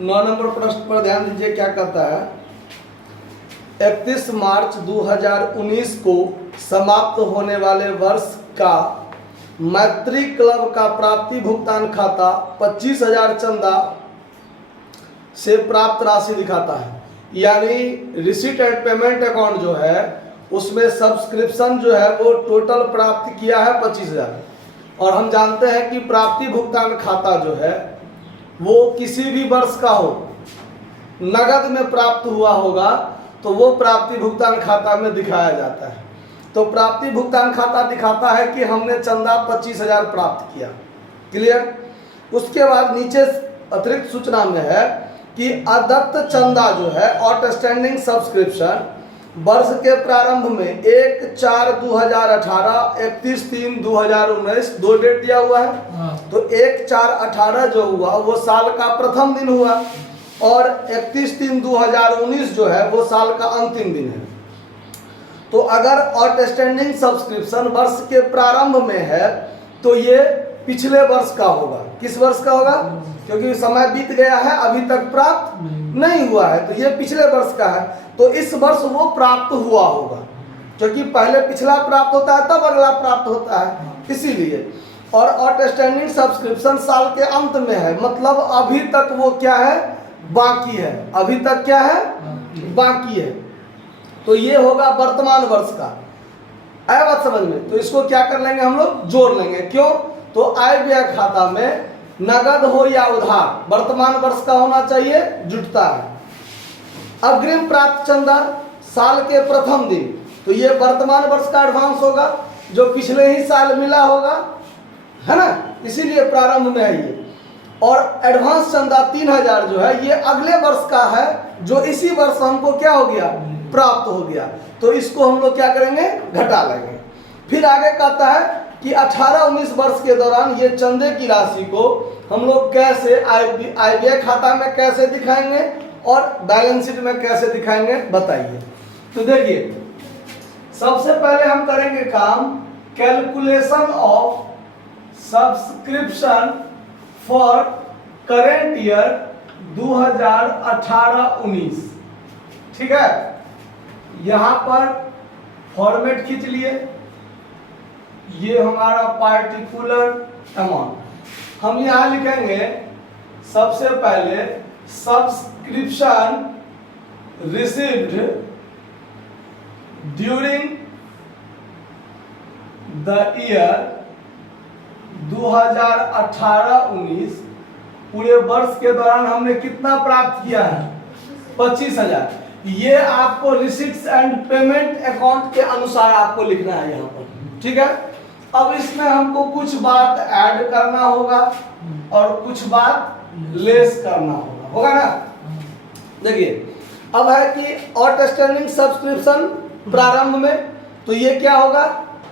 9 number प्रश्न पर ध्यान दीजिए क्या कहता है। 31 मार्च 2019 को समाप्त होने वाले वर्ष का मैत्री क्लब का प्राप्ति भुगतान खाता 25,000 चंदा से प्राप्त राशि दिखाता है। यानी रिसीट एंड पेमेंट अकाउंट जो है उसमें सब्सक्रिप्शन जो है वो टोटल प्राप्त किया है 25,000, और हम जानते हैं कि प्राप्ति भुगतान खाता जो है वो किसी भी वर्ष का हो, नगद में प्राप्त हुआ होगा तो वो प्राप्ति भुगतान खाता में दिखाया जाता है। तो प्राप्ति भुगतान खाता दिखाता है कि हमने चंदा 25,000 प्राप्त किया। क्लियर। उसके बाद नीचे अतिरिक्त सूचना में है कि अदत्त चंदा जो है आउटस्टैंडिंग सब्सक्रिप्शन वर्ष के प्रारंभ में 1/4/2018, 31/3/2019 दो डेट दिया हुआ है। तो 1/4/18 जो हुआ वो साल का प्रथम दिन हुआ, और 31/3/2019 जो है वो साल का अंतिम दिन है। तो अगर आउटस्टैंडिंग सब्सक्रिप्शन वर्ष के प्रारंभ में है तो ये पिछले वर्ष का होगा। किस वर्ष का होगा? क्योंकि समय बीत गया है, अभी तक प्राप्त नहीं हुआ है, तो ये पिछले वर्ष का है। तो इस वर्ष वो प्राप्त हुआ होगा, क्योंकि पहले पिछला प्राप्त होता है तब अगला प्राप्त होता है, इसीलिए। और आउटस्टैंडिंग सब्सक्रिप्शन साल के अंत में है, मतलब अभी तक वो क्या है? बाकी है। अभी तक क्या है? बाकी है। तो ये होगा वर्तमान वर्ष का। आया बात समझ में? तो इसको क्या कर लेंगे हम लोग? जोड़ लेंगे। क्यों? तो आय व्यय खाता में नगद हो या उधार वर्तमान वर्ष का होना चाहिए, जुटता है। अग्रिम प्राप्त चंदा साल के प्रथम दिन, तो ये वर्तमान वर्ष का एडवांस होगा जो पिछले ही साल मिला होगा, है ना, इसीलिए प्रारंभ में है ये। और एडवांस चंदा 3,000 जो है ये अगले वर्ष का है, जो इसी वर्ष हमको क्या हो गया? प्राप्त हो गया। तो इसको हम लोग क्या करेंगे? घटा लेंगे। फिर आगे कहता है कि 18-19 वर्ष के दौरान ये चंदे की राशि को हम लोग कैसे आय व्यय खाता में कैसे दिखाएंगे और बैलेंस शीट में कैसे दिखाएंगे, बताइए। तो देखिए, सबसे पहले हम करेंगे काम calculation of subscription for current year 2018-19। ठीक है, यहां पर फॉर्मेट खींच लिए, ये हमारा पार्टिकुलर अमाउंट। हम यहां लिखेंगे सबसे पहले subscription received during the year 2018-19, पूरे वर्ष के दौरान हमने कितना प्राप्त किया है? 25,000। ये आपको रिसीट्स एंड पेमेंट अकाउंट के अनुसार आपको लिखना है यहाँ पर। ठीक है, अब इसमें हमको कुछ बात ऐड करना होगा और कुछ बात लेस करना होगा ना। देखिए, अब है कि आउटस्टैंडिंग सब्सक्रिप्शन प्रारंभ में, तो ये क्या होगा?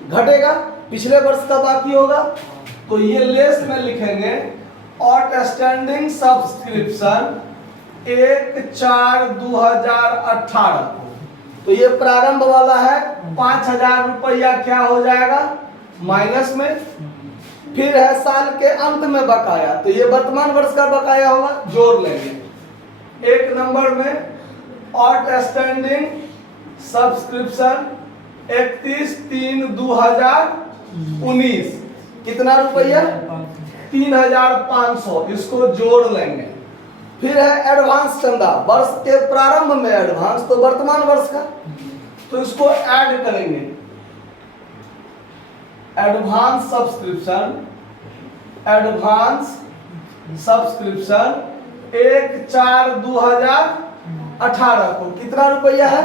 घटेगा, पिछले वर्ष का बाकी होगा, तो ये लेस में लिखेंगे आउटस्टैंडिंग सब्सक्रिप्शन 1/4/2018 को। तो ये प्रारंभ वाला है, 5,000 रुपया क्या हो जाएगा? माइनस में। फिर है साल के अंत में बकाया, तो ये वर्तमान वर्ष का बकाया होगा, जोड़ लेंगे। एक नंबर में आउटस्टैंडिंग सब्सक्रिप्शन 31/3/2019 कितना रुपया? 3,500, इसको जोड़ लेंगे। फिर है एडवांस चंदा, वर्ष के प्रारंभ में एडवांस, तो वर्तमान वर्ष का, तो इसको ऐड करेंगे। एडवांस सब्सक्रिप्शन 1/4/2018 को कितना रुपया है?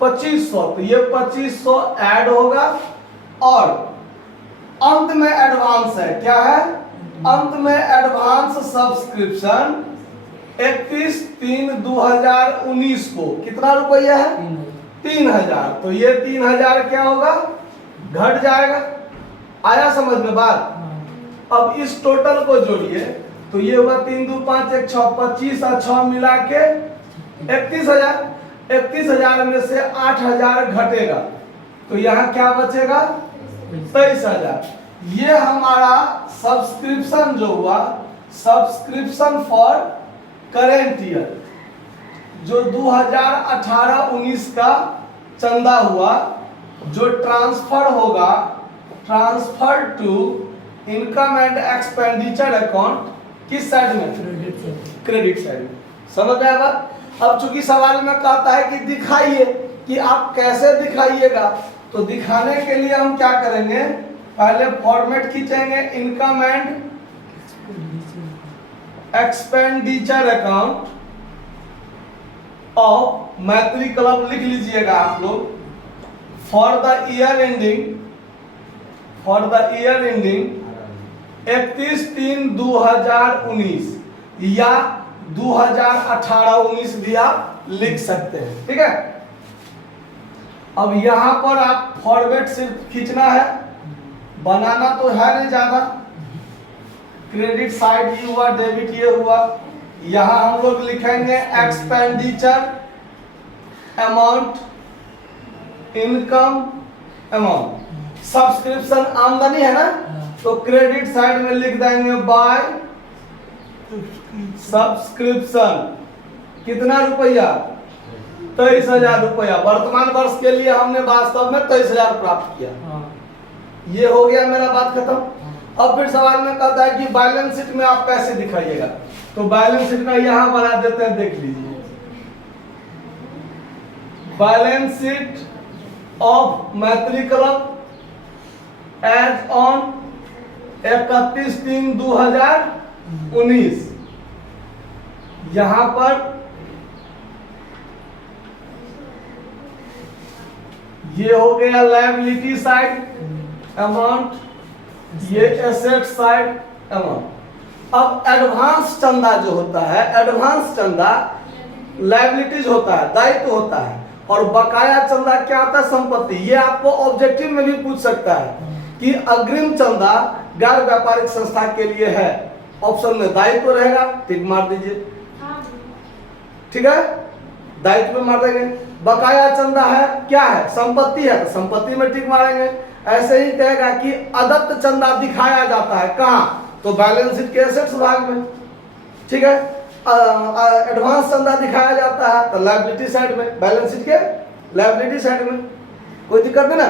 2500। तो ये 2500 ऐड होगा, और अंत में एडवांस है, क्या है? अंत में एडवांस सब्सक्रिप्शन 31/3/2019 को कितना रुपया है? 3,000। तो ये 3,000 क्या होगा? घट जाएगा। आया समझ में बात? अब इस टोटल को जोड़िए, तो ये हुआ 3 2 5 1 6, 25 और 6 मिला के 31,000। 31,000 में से 8,000 घटेगा, तो यहाँ क्या बचेगा? 23,000। ये हमारा सब्सक्रिप्शन जो हुआ, सब्सक्रिप्शन फॉर करेंट ईयर जो 2018-19 का चंदा हुआ जो ट्रांसफर होगा, transfer to income and expenditure account किस साइड में? क्रेडिट साइड में। समझ में आया बात? अब चूंकि सवाल में कहता है कि दिखाइए कि आप कैसे दिखाइएगा, तो दिखाने के लिए हम क्या करेंगे, पहले फॉर्मेट खींचेंगे income and expenditure account of मैत्री क्लब लिख लीजिएगा आप लोग, फॉर द ईयर एंडिंग 31/3/2019 या 2018-19 भी आप लिख सकते हैं। ठीक है, अब यहां पर आप फॉर्मेट सिर्फ खींचना है, बनाना तो है नहीं ज्यादा। क्रेडिट साइड ये हुआ, डेबिट ये हुआ। यहां हम लोग लिखेंगे expenditure amount, income amount. Subscription आमदनी है ना, तो क्रेडिट साइड में लिख देंगे बाय सब्सक्रिप्शन। कितना रुपया? 23,000 रुपया। वर्तमान वर्ष के लिए हमने वास्तव में 23,000 प्राप्त किया। ये हो गया, मेरा बात खत्म। अब फिर सवाल में कहता है कि बैलेंस शीट में आप कैसे दिखाइएगा, तो बैलेंस शीट का यहां बना देते हैं, देख लीजिए। बैलेंस शीट ऑफ मैत्री क्लब एज ऑन 31/3/2019। यहां पर ये हो गया लायबिलिटी साइड अमाउंट, ये एसेट साइड अमाउंट। अब एडवांस चंदा जो होता है, एडवांस चंदा लायबिलिटीज होता है, दायित्व होता है, और बकाया चंदा क्या होता है? संपत्ति। ये आपको ऑब्जेक्टिव में भी पूछ सकता है कि अग्रिम चंदा गैर व्यापारिक संस्था के लिए है, ऑप्शन में दायित्व रहेगा, टिक मार दीजिए। ठीक है, दायित्व में मार देंगे। बकाया चंदा है, क्या है? संपत्ति है, तो संपत्ति में टिक मारेंगे। ऐसे ही कहेगा कि अदत्त चंदा दिखाया जाता है, कहां? तो बैलेंस शीट के एसेट्स भाग में। ठीक है, एडवांस चंदा दिखाया जाता है तो लायबिलिटी साइड में, बैलेंस शीट के लायबिलिटी साइड में। कोई दिक्कत नहीं ना?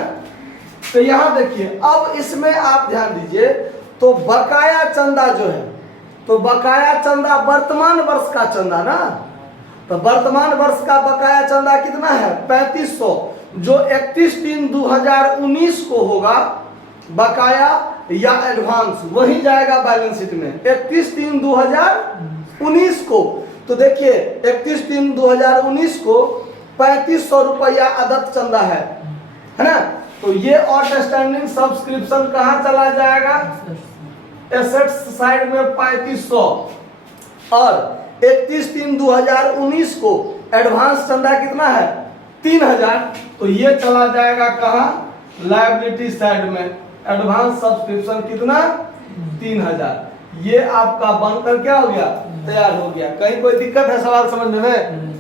तो यहां देखिए, अब इसमें आप ध्यान दीजिए, तो बकाया चंदा जो है, तो बकाया चंदा वर्तमान वर्ष का चंदा ना, तो वर्तमान वर्ष का बकाया चंदा कितना है? 3500, जो 31/3/2019 को होगा बकाया या एडवांस, वही जाएगा बैलेंस शीट में 31/3/2019 को। तो देखिए 31/3/2019 को 3500 रुपया अदत्त चंदा है ना, तो ये आउटस्टैंडिंग सब्सक्रिप्शन कहां चला जाएगा? एसेट्स साइड में 3500, और 31/3/2019 को एडवांस चंदा कितना है? 3000, तो ये चला जाएगा कहां? लायबिलिटी साइड में। एडवांस सब्सक्रिप्शन कितना? 3000। ये आपका बनकर क्या हो गया? तैयार हो गया। कहीं कोई दिक्कत है सवाल समझने में?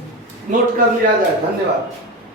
नोट कर लिया जाए। धन्यवाद।